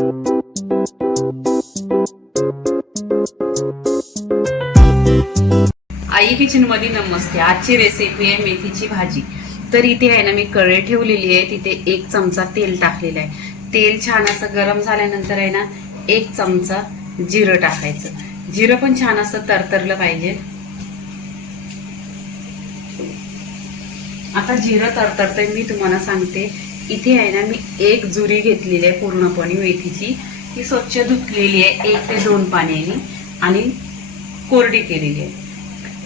आई kitchen मध्ये नमस्ते। आजची recipe आहे मेथीची भाजी। तर इथे आहे ना मी कढई ठेवलेली आहे, तिथे 1 चमचा तेल टाकलेलं आहे। तेल छान असं गरम झाल्यानंतर आहे ना 1 चमचा जिरं टाकायचं। जिरं पण छान असं तरतरलं पाहिजे। आता जिरं तरतरतंय मी तुम्हाला सांगते। इथे आहे ना मी 1 जुरी घेतलेली आहे पूर्णपणे मेथीची, ती स्वच्छ धुतलेली आहे 1 ते 2 पाण्याने आणि कोरडी केलेली आहे।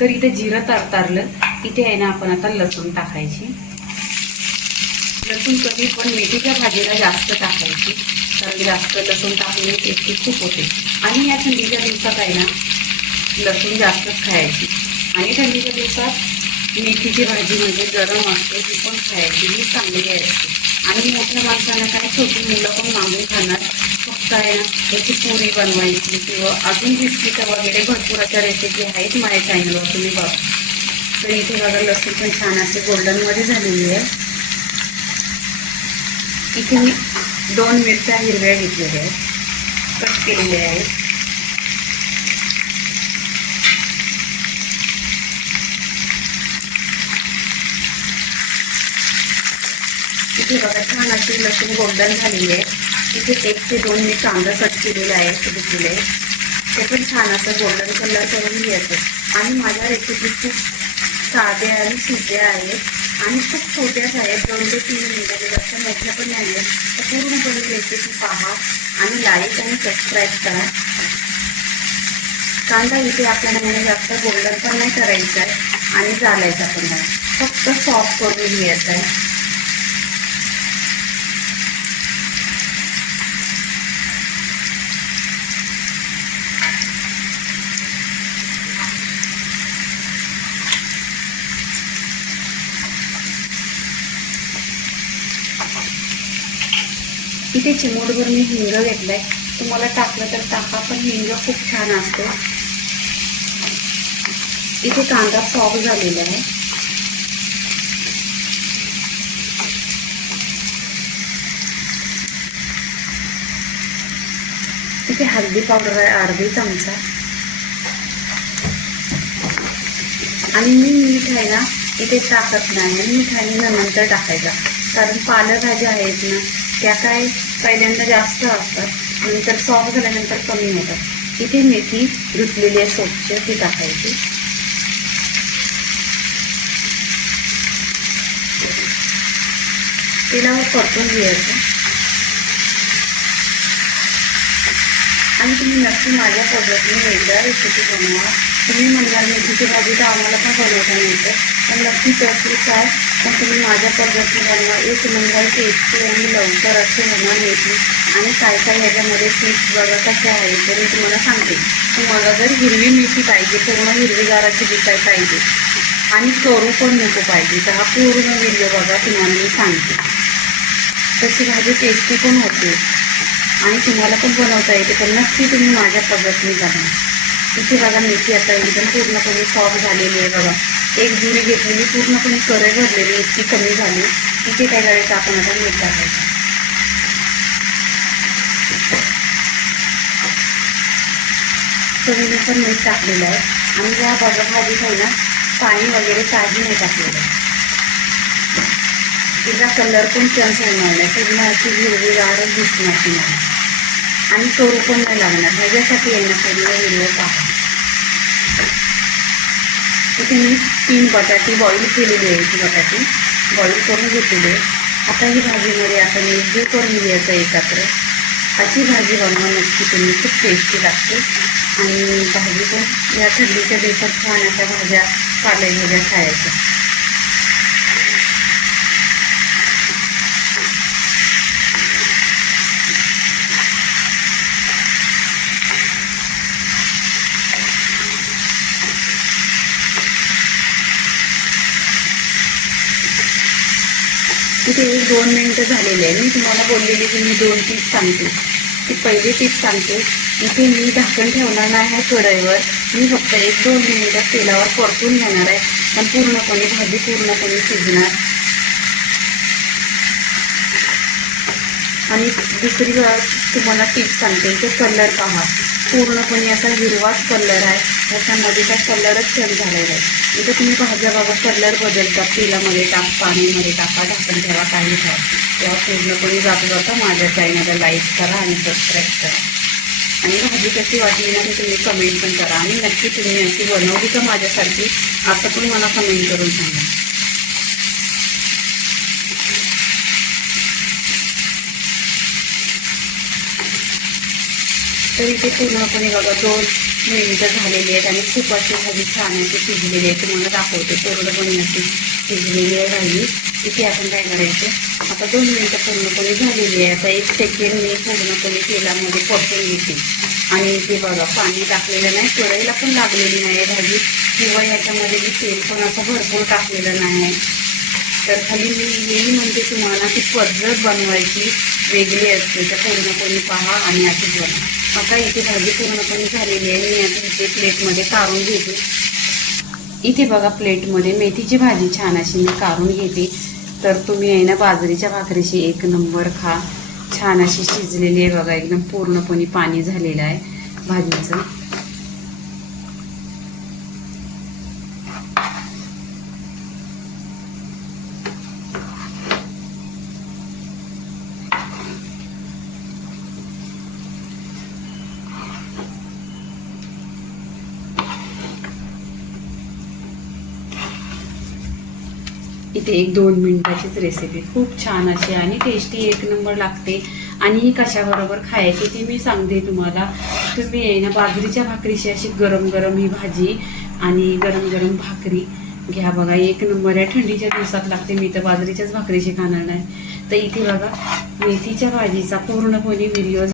तर इथे जिरं तरतरलं, इथे आहे ना आपण आता लसूण टाकायची। लसूण कधी पण मेथीच्या भाजीला जास्त टाकायची, कारण जास्त लसूण टाकले टेस्टी खूप होते। आणि या थंडीच्या दिवसात आहे ना लसूण जास्तच खायची, आणि थंडीच्या दिवसात मेथीची भाजी म्हणजे गरम असते ती पण खायची, ही चांगली असते। आणि मोठ्या माणसांना काय, छोटी मुलं पण मागून खाणार। फक्त आहे ना त्याची पुरी बनवायची किंवा अजून बिस्किटं वगैरे भरपूर अशा रेसिपी आहेत माझ्या चॅनलवर, तुम्ही बघा। तर इथे बघा लसूण पण छान असे गोल्डनमध्ये झालेली आहे। इथे मी 2 मिरच्या हिरव्या घेतलेल्या आहेत, कट केलेल्या आहेत। इथे बघा छान अशी लसूण गोल्डन झालेली आहे। इथे 1 ते 2 मी कांदा कट केलेला आहे, घेतलेले आहे, ते पण छान असं गोल्डन कलर करून घ्यायचं। आणि माझ्या रेसिपी खूप साध्या आणि सोप्या आहेत आणि खूप छोट्याच आहेत, 2 ते 3 मिनिटाच्या, जास्त मोठ्या पण नाही आहेत। तर पूर्णपणे रेसिपी पहा आणि लाईक आणि सबस्क्राईब करा। कांदा इथे आपल्याला म्हणजे जास्त गोल्डन पण नाही करायचा आहे आणि जाळायचा पण नाही, फक्त सॉफ्ट करून घ्यायचा आहे। इथे चिमूटभर मी हिंग घेतलाय, तुम्हाला टाकलं तर टाका, पण हिंग खूप छान असते। इथे कांदा सॉफ्ट झालेला आहे। इथे हळदी पावडर आहे अर्धी चमचा, आणि मी मीठ आहे ना इथे टाकत नाही, आणि मीठ आहे ना नंतर टाकायचा, कारण पालेभाज्या आहेत ना त्या काय पहिल्यांदा जास्त असतात, नंतर सॉफ्ट झाल्यानंतर कमी होतात। इथे मेथी धुतलेली आहे स्वच्छ, ती टाकायची। तेलावर परतून घ्यायचं। आणि तुम्ही नक्की माझ्या पद्धतीने वेगळ्या रेसिपी बनवा। तुम्ही म्हणाल मेथीची भाजी तर आम्हाला पण बनवता येते, पण नक्की तशीच आहे, पण तुम्ही माझ्या पद्धतीने बनवा। एक नंबर टेस्टी आणि लवकर असे होणार मेथी। आणि काय काय ह्याच्यामध्ये टिप्स बघा कशा आहेत तर मी तुम्हाला सांगते। तुम्हाला जर हिरवी मेथी पाहिजे, पूर्ण हिरवीगाराची दिसाय पाहिजे आणि करू पण नको पाहिजे, तर हा पूर्ण व्हिडिओ बघा, तुम्हाला मी सांगते। तशी भाजी टेस्टी पण होते आणि तुम्हाला पण बनवता येते, पण नक्की तुम्ही माझ्या पद्धतीने बनवा। इथे बघा मेथी आता एकदम पूर्णपणे सॉफ्ट झालेली आहे बघा। 1 जुरी घेतलेली पूर्णपणे कढई भरलेली, इतकी कमी झाली। इथे काय करायचं, आपण आता मीठ टाकायचं। चवीनुसार मीठ टाकलेलं आहे, आणि या बघा भाजीत आहे ना पाणी वगैरे काही नाही टाकलेलं आहे। तिचा कलर पण चेंज होणार नाही, पूर्ण अशी हिरवीगारच दिसणार तुम्हाला, आणि करू पण नाही लागणार। ह्याच्यासाठी आहे ना पूर्ण व्हिडिओ पहा। इथे मी 3 बटाटे बॉईल केलेली आहे, ती बटाटे बॉईल करून घेतलेली आहे। आता ही भाजीमध्ये आपण एकजीव करून घ्यायचं एकत्र। अशी भाजी बनवा नक्की तुम्ही, खूप टेस्टी लागते। आणि भाजी पण या थंडीच्या दिवसात छान अशा भाज्या पालेभाज्या खायच्या। इथे 1-2 मिनिटं झालेले आहे। मी तुम्हाला बोललेली की मी 2 टिप्स सांगते, ती पहिली टिप सांगते। इथे मी झाकण ठेवणार नाही आहे कढईवर, मी फक्त 1-2 मिनिटं तेलावर परतून घेणार आहे, पण पूर्णपणे भाजी पूर्णपणे शिजणार। आणि दुसरी तुम्हाला टिप्स सांगते की कलर पहा, पूर्णपणे असा हिरवाच कलर आहे, त्याच्यामध्ये काय कलरच चेंज झालेला आहे. इथं तुम्ही भाज्या बघा कलर बदलतात, तेलामध्ये पाणीमध्ये टाका, ढाकण ठेवा, काही ठेवा, तेव्हा पूर्णपणे जाता माझ्या चॅनलला लाईक करा आणि सबस्क्राईब करा. आणि भाजी कशी वाटली ना ते तुम्ही कमेंट पण करा. आणि नक्की तुम्ही अशी बनवली का माझ्यासारखी असं पण मला कमेंट करून सांगा. तर इथे पूर्णपणे बघा 2 मिनिटं झालेली आहेत आणि खूप अशी भाजी छान अशी शिजलेली आहे. तुम्हाला दाखवते पूर्णपणे अशी शिजलेली आहे भाजी. इथे आपण काय करायचं, आता 2 मिनिटं पूर्णपणे झालेली आहे. आता 1 सेकंड मी पूर्णपणे तेलामध्ये परतून घेते. आणि इथे बघा पाणी टाकलेलं नाही, कढईला पण लागलेली नाही आहे भाजी, किंवा याच्यामध्ये मी तेल पण असं भरपूर टाकलेलं नाही आहे. तर खाली मी येईल म्हणजे तुम्हाला ती पद्धत बनवायची वेगळी असते, तर पूर्णपणे पहा आणि अशीच बनवा. आता इथे भाजी पूर्णपणे झालेली आहे. मी आता इथे प्लेटमध्ये काढून घेते. इथे बघा प्लेटमध्ये मेथीची भाजी छान अशी मी काढून घेते. तर तुम्ही आहे ना बाजरीच्या भाकरीशी 1 नंबर खा. छान अशी शिजलेली आहे बघा, एकदम पूर्णपणे पाणी झालेलं आहे भाजीचं. इथे 1-2 मिनिटाचीच रेसिपी, खूप छान अशी आणि टेस्टी 1 नंबर लागते. आणि ही कशाबरोबर खायची ते मी सांगते तुम्हाला. तुम्ही आहे ना बाजरीच्या भाकरीशी अशी गरम गरम ही भाजी आणि गरम गरम भाकरी घ्या बघा, 1 नंबर आहे. थंडीच्या दिवसात लागते. मी तर बाजरीच्याच भाकरीशी खाणार नाही. तर इथे बघा मेथीच्या भाजीचा पूर्णपणे व्हिडिओ